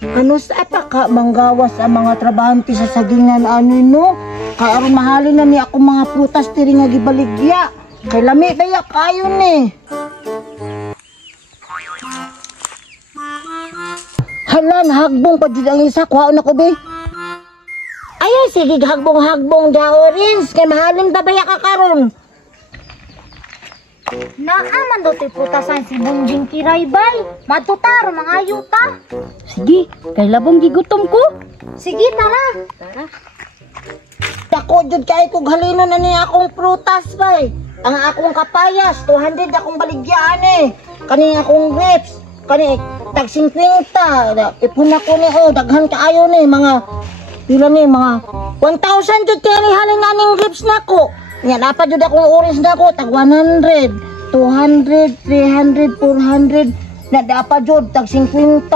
Ano sa pa ka manggawas ang mga trabahante sa sagingan ano no? Kay aron mahalin na ni ako mga prutas diri nga gibaligya. Kay lami kaya kayo ni. Halan hagbong pa jud ang isa kuha na ko be. Ay sige hagbong daw Rins kay mahalin ta baya ka karon. Naaman daw ti putasan si Bunjing Kiray bay. Matutaro mga ayuta. Sige, kay labong gigutom ko. Sige tara. Tara. Dako jud kay kog halino na ni akong prutas bay. Ang akong kapayas 200 akong baligyaan eh. Kani akong grapes, kani tag 50. Ipon ako ni daghan kaayo ni mga pila ni mga 1,000 jud kay ni halin aning grapes nako. Nya dapat jud akong orange nako tag 100, 200, 300, 400 na dapat jud tag 50.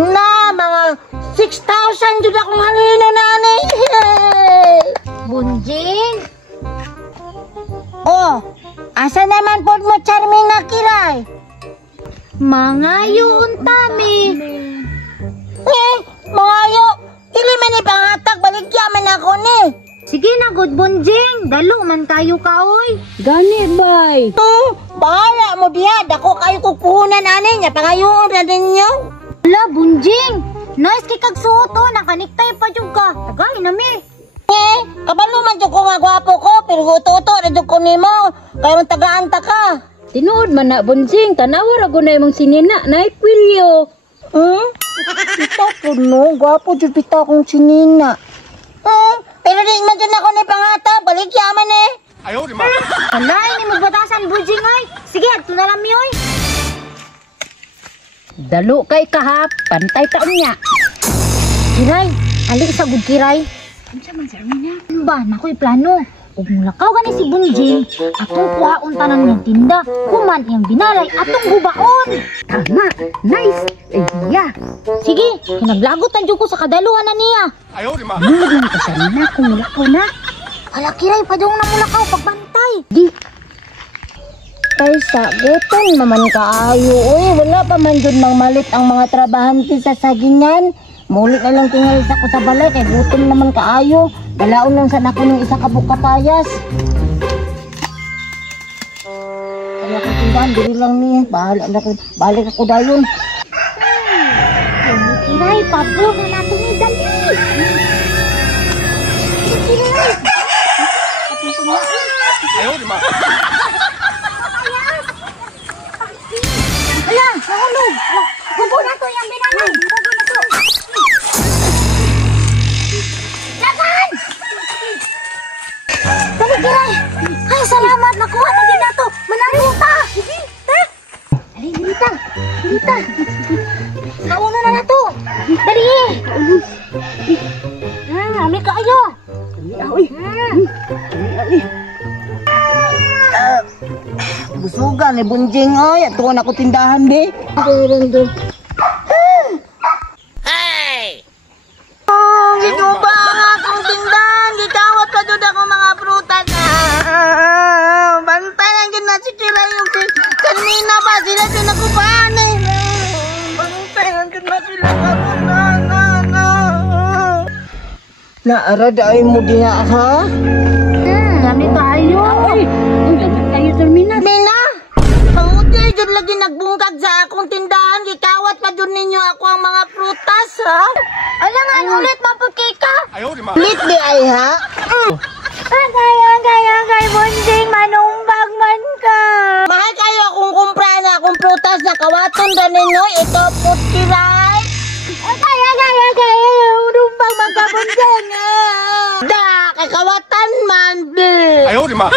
Na mga 6,000 jud akong halino na ani. Bunjing. Oh, asa naman pod mo Charmina Kiray? Mga yun tami. Mga dili man ni pangatag baligya man ako ni. Sige na good Bunjing. Dalo man kayo kaoy. Gani bay. Bahala mo diha, dako kayo kog puhunan ani nya pangayoon ra ninyo. Ala Bunjing. Nice kay kag suoto nakaniktay pa jud ka. Tagay na mi. Kabalo man jud ko nga gwapo ko, pero uto-uto ra jud ko nimo. Kay man tagaan ta ka. Tinuod man na Bunjing, tanawa ra gunay mong sinina na ipilyo. Ito po no, gwapo jud pita akong sinina. Pero di man jud ako ni pangata, baligya man eh. Ayaw, di ma. Ala ini magbatasan Bunjing ay. Sige adto na lang mi oy. Dalo kay kahap, pantay taon niya. Kiray, ali sa good Kiray. Unsa man sa niya? Ba, nakoy plano. Ug mulakaw gani si Bunjing, atong kuhaon tanan ng tinda. Kuman iyang binalay atong gubaon. Tama, nice. Idea. Sige, kinaglagot ang ko sa kadaluhan na niya. Ayaw, di ma. Nunod lang ka sa nina kung mulakaw na. Ala Kiray, padung na mulakaw pagbantay. Di, Kaysa gutom naman kaayo. Uy, wala pa man jud nang malit ang mga trabahante sa sagingan. Mulit na lang tingali sa ko sa balay kay gutom naman kaayo. Dalaon lang sa nako ng isa ka kapayas. Kaya ko tindahan, dili lang niya. Bahala na ko, balik ako dayon. Kiray, pablo na natin ni dali. Kiray. Ayaw, di ma. Ala, nahulog. Gugo na to yung binalay. Gugo na to. Laban! Dali, Kiray. Ay, salamat. Nakuha na din na to. Manalo ta. Ha? Dali, Lita. Lita. Nauna na to. Dali. Ami kaayo. Busugan ni Bunjing ay, ato na ko tindahan be. Hey! Ito ba ang akong tindahan? Gitawat pa doon ako mga prutas. Bantay lang yun na si Kiray yung kanina ba sila doon ako paanay. Bantay lang yun na sila karoon na. Naarad ay mo diha ha? Ami kaayo. ay, ang dapat kayo terminal. Mina! Panguti, dyan lagi nagbungkag sa akong tindahan. Gikawat pa dyan ninyo ako ang mga prutas, ha? Alangan ulit maputi ka. Ayaw, di ma. Lit di ay, ha? Kay Bunjing, manumbag man ka. Mahal kayo akong kumpra na akong prutas na kawaton na ninyo. Ito, putkiray. Kaya, manumbag man ka, Bunjing. Da, kakawatan man, be. Ayaw, di ma.